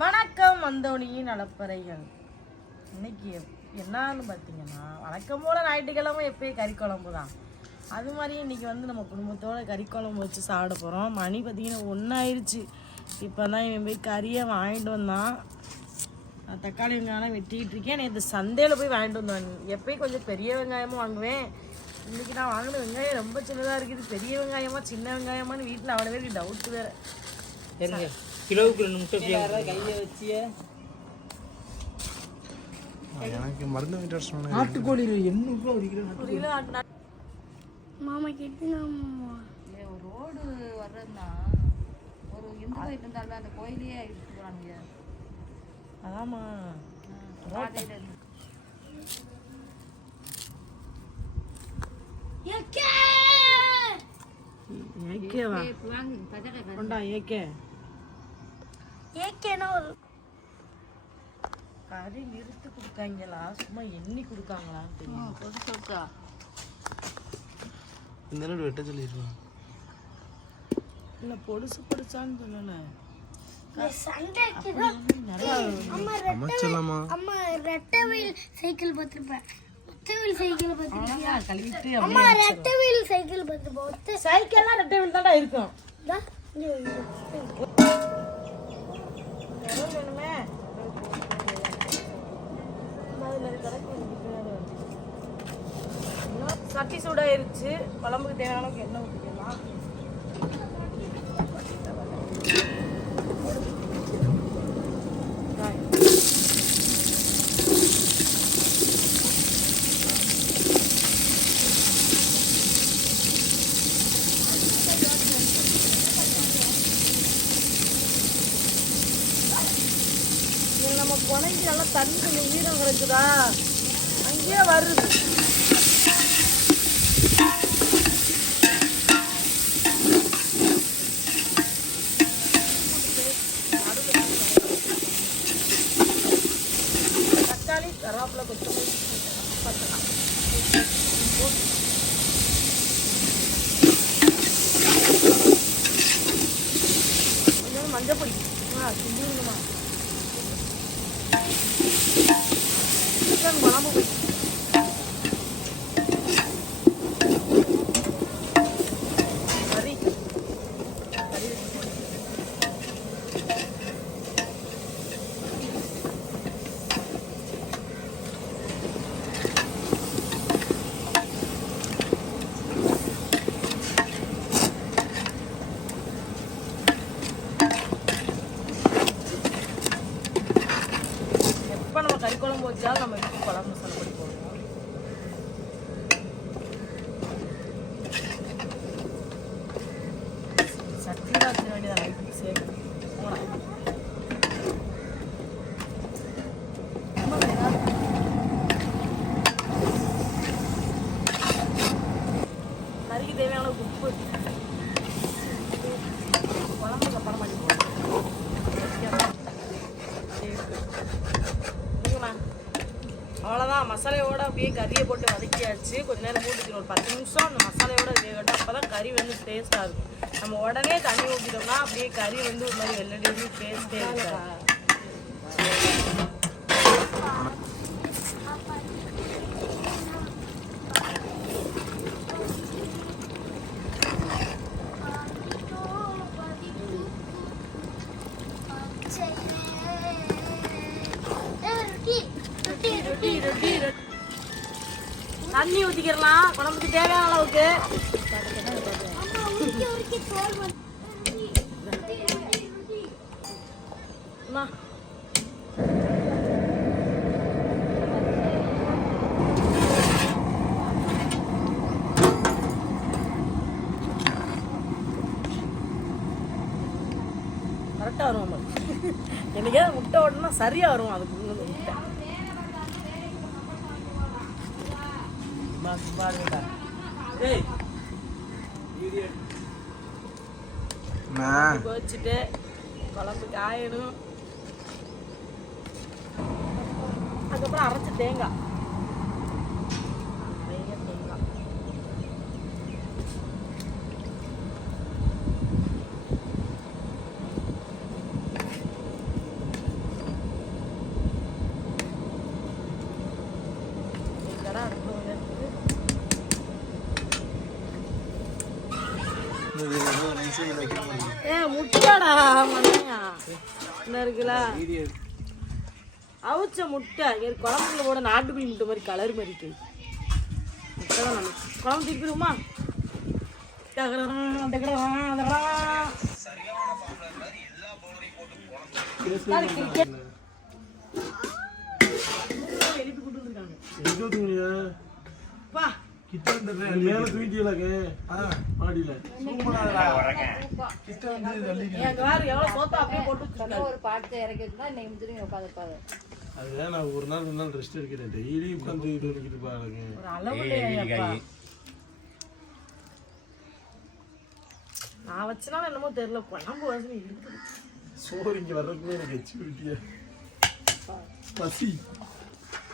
வணக்கம் வந்தோனியின் நலப்பறைகள் இன்னைக்கு என்னன்னு பார்த்தீங்கன்னா வழக்கம் போல் ஞாயிற்றுக்கிழமை எப்பயும் கறி குழம்பு தான். அது மாதிரி இன்னைக்கு வந்து நம்ம குடும்பத்தோட கறி குழம்பு வச்சு சாப்பிட போகிறோம் மணி பார்த்தீங்கன்னா ஒன்றாயிருச்சு இப்போ தான் இவன் போய் கறியை வாங்கிட்டு வந்தான். தக்காளி வெங்காயம் வெட்டிக்கிட்டு இருக்கேன். நேற்று சந்தையில் போய் வாங்கிட்டு வந்தேன் எப்பயும் கொஞ்சம் பெரிய வெங்காயமும் வாங்குவேன். இன்னைக்கு நான் வாங்கின வெங்காயம் ரொம்ப சின்னதாக இருக்குது. பெரிய வெங்காயமா சின்ன வெங்காயமான்னு வீட்டில் அவ்வளோ பேருக்கு டவுட் வேறு சரிங்க கிலோவுக்கு ரெண்டு முட்டை கையை வச்சிய. எனக்கு மருந்து வாங்கிட்டு சொன்னேன். நாட்டுக்கோழி எண்ணூறு ரூபா ஒரு கிலோ மாமா கிட்ட நம்ம ஒரு ரோடு வர்றதுன்னா ஒரு இந்து கோயில் இருந்தாலும் அந்த கோயிலையே இழுத்து போகிறாங்க அதாம்மா ஏகேவா ஏகே ஏக்கேனா ஒரு கறி நிறுத்து கொடுக்காங்களா? சும்மா எண்ணி கொடுக்காங்களான்னு தெரியும்? பொது சொல்றா இந்த நாள் வெட்ட சொல்லிடுவேன் இல்லை பொடுசு பொடுசான்னு சொல்லலை சண்டைக்கு தான் அம்மா ரெட்டை அமைச்சலாமா அம்மா ரெட்டை வீல் சைக்கிள் பார்த்துருப்பேன். சைக்கிள் கழுவிட்டு அம்மா ரெட்டை வீல் சைக்கிள் பார்த்துருப்போம் சைக்கிள்லாம் ரெட்டை வீல் தான்டா இருக்கும். சட்டி சூடாயிருச்சு. குழம்புக்கு தேவையான அளவுக்கு எண்ணெய் ஊற்றிக்கலாம் இது நல்லா தண்ணி கொஞ்சம் ஈரம் கிடைக்குதா அங்கேயே வருது சிக்கன் குழம்பு போய் கறி கறி வச்சு போடு. எப்போ நம்ம கறி குழம்பு வச்சாலும் நம்ம வீட்டு குழம்பு மசாலா பொடி போடுவோம் சட்டியில் வச்சிட வேண்டியதான் லைட்டுக்கு சேர்க்கணும் போனா கறிக்கு தேவையான அளவுக்கு உப்பு குழம்புக்கு அப்புறம் பண்ணி போடுவோம் அவ்வளோதான் மசாலையோட அப்படியே கறியை போட்டு வதக்கியாச்சு கொஞ்ச நேரம் மூடிக்கணும். ஒரு பத்து நிமிஷம் அந்த மசாலையோட வேகட்டும் அப்போ தான் கறி வந்து டேஸ்ட்டாக இருக்கும். நம்ம உடனே தண்ணி ஊற்றிட்டோம்னா அப்படியே கறி வந்து ஒரு மாதிரி வெள்ளடி டேஸ்ட்டே இருக்காது. தண்ணி ஊற்றிக்கிறலாம் குழம்புக்கு தேவையான அளவுக்கு. அம்மா. கரெக்டாக வரும் நம்ம முட்டை ஓடனா சரியாக வரும் அதுக்கு உள்ள முட்டை அம்மா, பாருங்கடா. டேய், நான் இப்ப வச்சுட்டு குழம்பு காயணும் அதுக்கப்புறம் அரைச்ச தேங்காய் நிறைய தேங்காய் கையில் வைக்க ஏ முட்டைடா மண்ணையா? என்ன இருக்குல்ல? அவிச்ச முட்டை. இருக்கு, குழம்புல போட நாட்டுக்குழி முட்டை மாதிரி கலர் மாதிரி இருக்கு. முட்டை தான் நல்லது. குழம்பு திருப்பிடுமா எழுப்பி கொண்டு வந்திருக்காங்க ஒரு பாட்டு இறக்கி வச்சுனா இன்னைக்கு திரும்பி உட்காந்துருப்பாரு அதுதான் நான் ஒரு நாள் ஒரு நாள் ரெஸ்ட் எடுக்கிறேன். டெய்லி உட்காந்து இது பண்ணிக்கிட்டு பாருங்க ஒரு அளவு இல்லையாப்பா. நான் வச்சனால என்னமோ தெரியல குழம்பு வாசனை இருக்குது. சோறு இங்கே வர்றதுக்குமே எனக்கு எச்சு விட்டியா? பசி.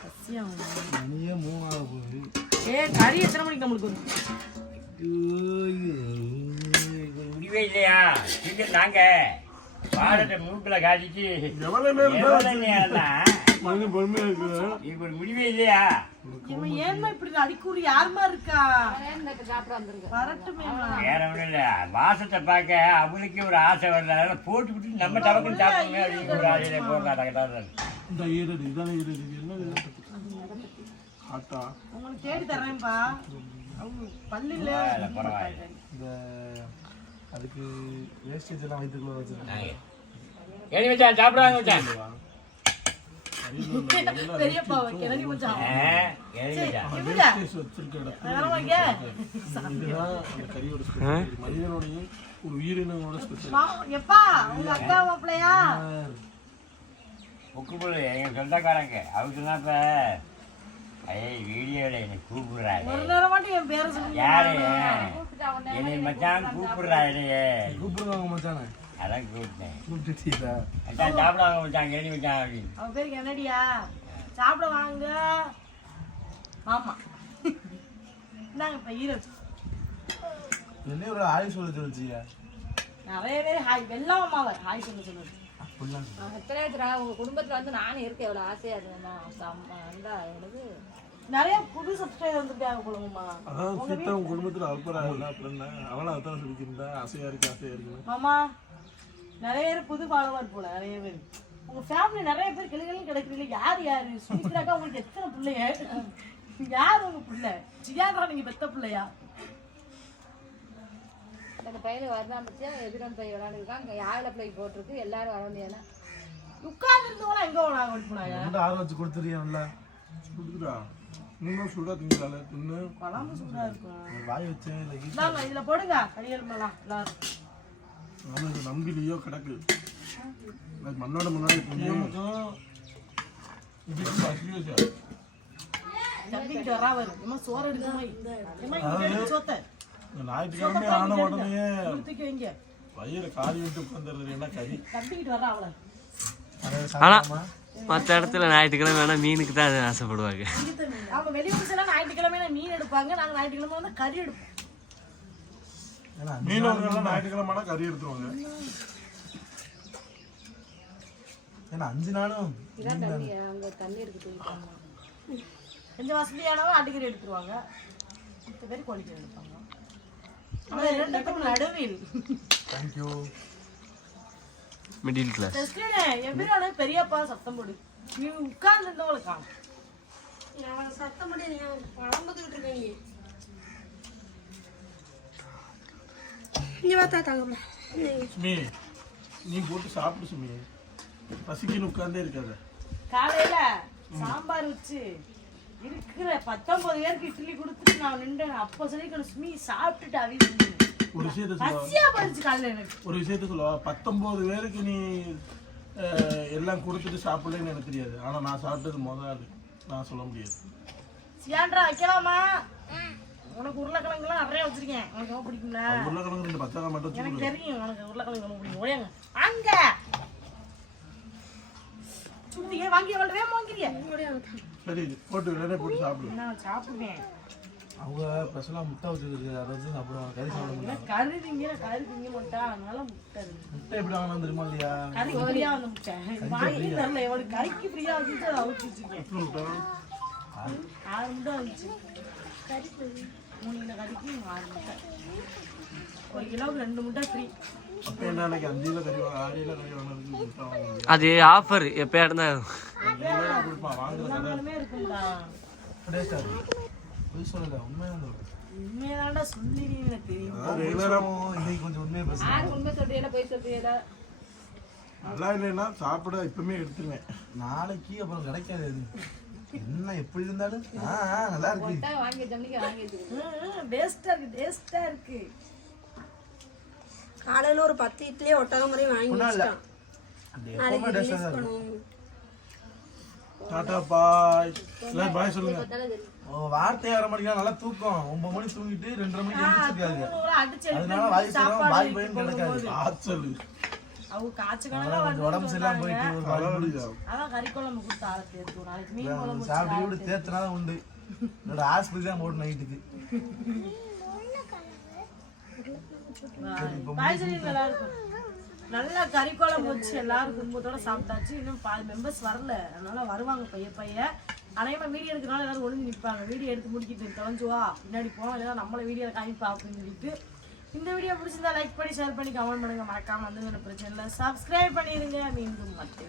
பசியாகுமா? மணியே மூணாக போகுது. ஏ கறி எத்தனை மணிக்கு நம்மளுக்கு வரும்? முடிவே இல்லையா? சீக்கிரம் நாங்க பாடத்தை இருக்கு. இதுக்கு ஒரு முடிவே இல்லையா? இவன் ஏன்மா இப்படி அடிக்கூடி யாருமா இருக்கா? வேற ஒண்ணும் இல்ல. வாசத்தை பார்க்க அவளுக்கே ஒரு ஆசை வருது. போட்டு விட்டு நம்ம தவக்கம் சாப்பிடுங்க அப்படின்னு ஒரு ஆசையில போடுறாங்க இந்த ஈரடு இதானே ஈரடு இது என்ன ஈரடு ஆட்டா உங்களுக்கு தேடி தர்றேன்ப்பா. அவங்க பல்லில இந்த அதுக்கு வேஸ்டேஜ் எல்லாம் வயிற்றுக்குள்ள வச்சுருக்காங்க எழுதி வச்சான் சாப்பிடுவாங்க வச்சான் பெரியப்பா கிளறி வச்சான் மனிதனுடைய ஒரு உயிரினங்களோட ஸ்பெஷல் மா- எப்பா உங்க அக்கா மாப்பிளையா புக்கு புள்ளு எங்க சொந்தக்காரங்க. அவருக்கு தான் இப்ப ஐய் வீடியோல என்னை கூப்பிடுறாரு ஒரு நேரம் மட்டும் என் பேரை சொல்லி யாரு? என்னை மச்சான் கூப்பிடுறா என்னையே. கூப்பிடுவாங்க மச்சானே. அதான் கூப்பிட்டேன். கூப்பிட்டுட்டீங்களா? மச்சான் சாப்பிடுவாங்க மச்சான் எழுதி வச்சான் அப்படின்னு. அவ பேருக்கு என்னடியா? சாப்பிட வாங்க. ஆமா. இந்தாங்க இப்ப என்ன ஒரு ஆயுள் சொல்ல சொல்லிச்சியா? நிறைய பேர் ஹாய் வெள்ளம் அம்மாவை ஹாய் சொல்ல சொல்லுது. அப்படிலாம் எத்தனை உங்க குடும்பத்துல வந்து நானும் இருக்கேன் எவ்வளவு ஆசையா செம்ம நல்லா எனக்கு நிறைய புது சப்ஸ்கிரைபர் வந்துட்டாங்க அதான் உன் குடும்பத்தில் அல்பரா இல்லை அதான் சொல்லிக்கிருந்தா ஆசையா இருக்கு ஆசையா இருக்குன்னு. மாமா நிறைய பேர் புது ஃபாலோவர் போல நிறைய பேர். உங்க ஃபேமிலி நிறைய பேர் கிளிகளும் கிடைக்கிறீங்க யார் யாரு? சுமித்ராக்கா உங்களுக்கு எத்தனை பிள்ளைய யார் உங்க பிள்ளை? ஜியான்றா நீங்க பெத்த பிள்ளையா? அந்த பையனுக்கு வரலாம் பற்றியா எதிரன் பையன் விளையாண்டுருக்கான் அங்கே யாழை பிள்ளை போட்டிருக்கு எல்லாரும் வர முடியாது உட்கார்ந்து எங்க போனாங்க ஓடி போனாங்க ஆர்வம் வச்சு இன்னும் சுடா திங்கலால தின்னு. குழம்பு சூடா இருக்கும் வாய் வச்சேன் இல்லை இந்தாங்க இதுல போடுங்க. கையெழுமெல்லாம் எல்லாரும் நம்மளுக்கு நம்பிலையோ கிடக்கு. அது மண்ணோட முன்னாடி புண்ணியம் இது அசியம் சார் தம்பிக்கிட்ட வரா வரும் இம்மா சோறு எடுக்குமா இம்மா இங்க எடுத்து சோத்த. இந்த ஞாயிற்றுக்கிழமை ஆன உடனே தூக்கி வைங்க. வயிறு காலி விட்டு உட்காந்துறது என்ன கறி? தம்பிக்கிட்ட வரா அவளை. ஆனா மற்ற இடத்துல ஞாயிற்றுக்கிழமை வேணா மீனுக்கு தான் அது ஆசைப்படுவாங்க. அவங்க வெளியூர் எல்லாம் ஞாயிற்றுக்கிழமை மீன் எடுப்பாங்க நாங்க ஞாயிற்றுக்கிழமை வந்து கறி எடுப்போம். மீனவர்கள் ஞாயிற்றுக்கிழமை ஆனா கறி எடுத்துருவாங்க. ஏன்னா அஞ்சு நாளும் அங்கே தண்ணி கொஞ்சம் வசதியானவங்க ஆட்டுக்கறி எடுத்துருவாங்க. மற்ற பேர் கோழிக்கறி எடுப்பாங்க. ஆனா ரெண்டுக்கும் நடுவில். தேங்க்யூ மிடில் கிளாஸ் என் பெரியப்பா சத்தம் போடு நீ உட்கார்ந்து இருந்தவங்களை காணும் சத்தம் போட்டு நீங்க குழம்புக்கிட்டு இருக்கீங்க இங்க பார்த்தா தங்கம்மா சுமி நீ போட்டு சாப்பிடு சுமி பசிக்குன்னு உட்கார்ந்தே இருக்காத காலையில சாம்பார் வச்சு இருக்கிற பத்தொன்பது பேருக்கு இட்லி கொடுத்துட்டு நான் நின்றேன் அப்ப சொல்லி சுமி சாப்பிட்டுட்டு அவி ஒரு விஷயத்த சொல்லுவா? ஒரு விஷயத்த சொல்லுவா? பத்தொன்பது பேருக்கு நீ எல்லாம் கொடுத்துட்டு சாப்பிடலன்னு எனக்கு தெரியாது. ஆனா நான் சாப்பிட்டது முதல் ஆளு. நான் சொல்ல முடியாது. சியாண்டா வைக்கலாமா? உனக்கு உருளைக்கிழங்குலாம் நிறைய வச்சிருக்கேன். உனக்கு ரொம்ப பிடிக்கும்ல? உருளைக்கிழங்கு ரெண்டு பத்தாயிரம் மட்டும் எனக்கு தெரியும் உனக்கு உருளைக்கிழங்கு ரொம்ப பிடிக்கும். ஓடியாங்க. அங்க சுண்டியே வாங்கி வாழ்றே வாங்கிறிய சரி போட்டு வேணே போட்டு சாப்பிடு. நான் சாப்பிடுவேன். அவங்க ஸ்பெஷலாக முட்டை வச்சுருக்கு அதை வச்சு சாப்பிடுவாங்க. கறி சாப்பிட இல்ல, கறி திங்கிற கறி திங்க மாட்டா. அதனால முட்டை இருக்கு. முட்டை எப்படி வாங்கலாம் தெரியுமா இல்லையா? கறி ஃப்ரீயா வந்து முட்டை. வாங்கி தரல. எவனுக்கு கறிக்கு ஃப்ரீயா வந்துச்சு அதை அவுச்சு வச்சிருக்கேன். ஆறு. முட்டை வந்துச்சு. மூணு கிலோ கறிக்கு ஆறு முட்டை. ஒரு கிலோவுக்கு ரெண்டு முட்டை ஃப்ரீ கறி கறி முடியும் அது ஆஃபர் எப்பயா இருந்தா அஞ்சு பொய் சொல்லல உண்மையா உண்மையாதான்டா சொல்லி எனக்கு தெரியும். ரெகுலரா இன்னைக்கு கொஞ்சம் உண்மையா பேசுறேன் யார் உண்மை சொல்றீங்களா போய் சொல்றீங்களா? நல்லா இல்லைன்னா சாப்பிட இப்பவுமே எடுத்துருவேன். நாளைக்கு அப்புறம் கிடைக்காது அது. என்ன எப்படி இருந்தாலும்? ஆ ஆ, நல்லா இருக்கு. வாங்கி டேஸ்டா இருக்கு டேஸ்டா இருக்கு. காலையில ஒரு பத்து இட்லியே ஒட்டக மாதிரி வாங்கி நாளைக்கு டாடா பாய். எல்லாரும் பாய் சொல்லுங்க. வார்த்தை ஆற மணிக்கா நல்லா தூக்கம். ஒன்பது மணி தூங்கிட்டு ரெண்டரை மணிக்கு எழுந்திருக்காங்க அதனால வாய் சொல்லுவாங்க பாய் பையன் கிடைக்காது. கணக்கெல்லாம் கொஞ்சம் உடம்பு சரியில்லாம போயிட்டு சாப்பிட்டு தேத்துனாதான் உண்டு. என்னோட தான் போட்டு நைட்டுக்கு. காய்ச்சல் நல்லா கறி குழம்பு வச்சு எல்லாரும் குடும்பத்தோட சாப்பிட்டாச்சு. இன்னும் பாதி மெம்பர்ஸ் வரல. அதனால வருவாங்க பைய பைய. அநேகமா வீடியோ எடுக்கிறனால எல்லாரும் ஒழுங்கு நிற்பாங்க வீடியோ எடுத்து முடிக்கிட்டு தொலைஞ்சு வா. பின்னாடி போனோம் இல்லை நம்மள வீடியோ காமிப்பா அப்படின்னு சொல்லிட்டு இந்த வீடியோ பிடிச்சிருந்தா லைக் பண்ணி ஷேர் பண்ணி கமெண்ட் பண்ணுங்க. மறக்காம வந்து பிரச்சனை இல்லை. சப்ஸ்கிரைப் பண்ணிடுங்க மீண்டும் மற்ற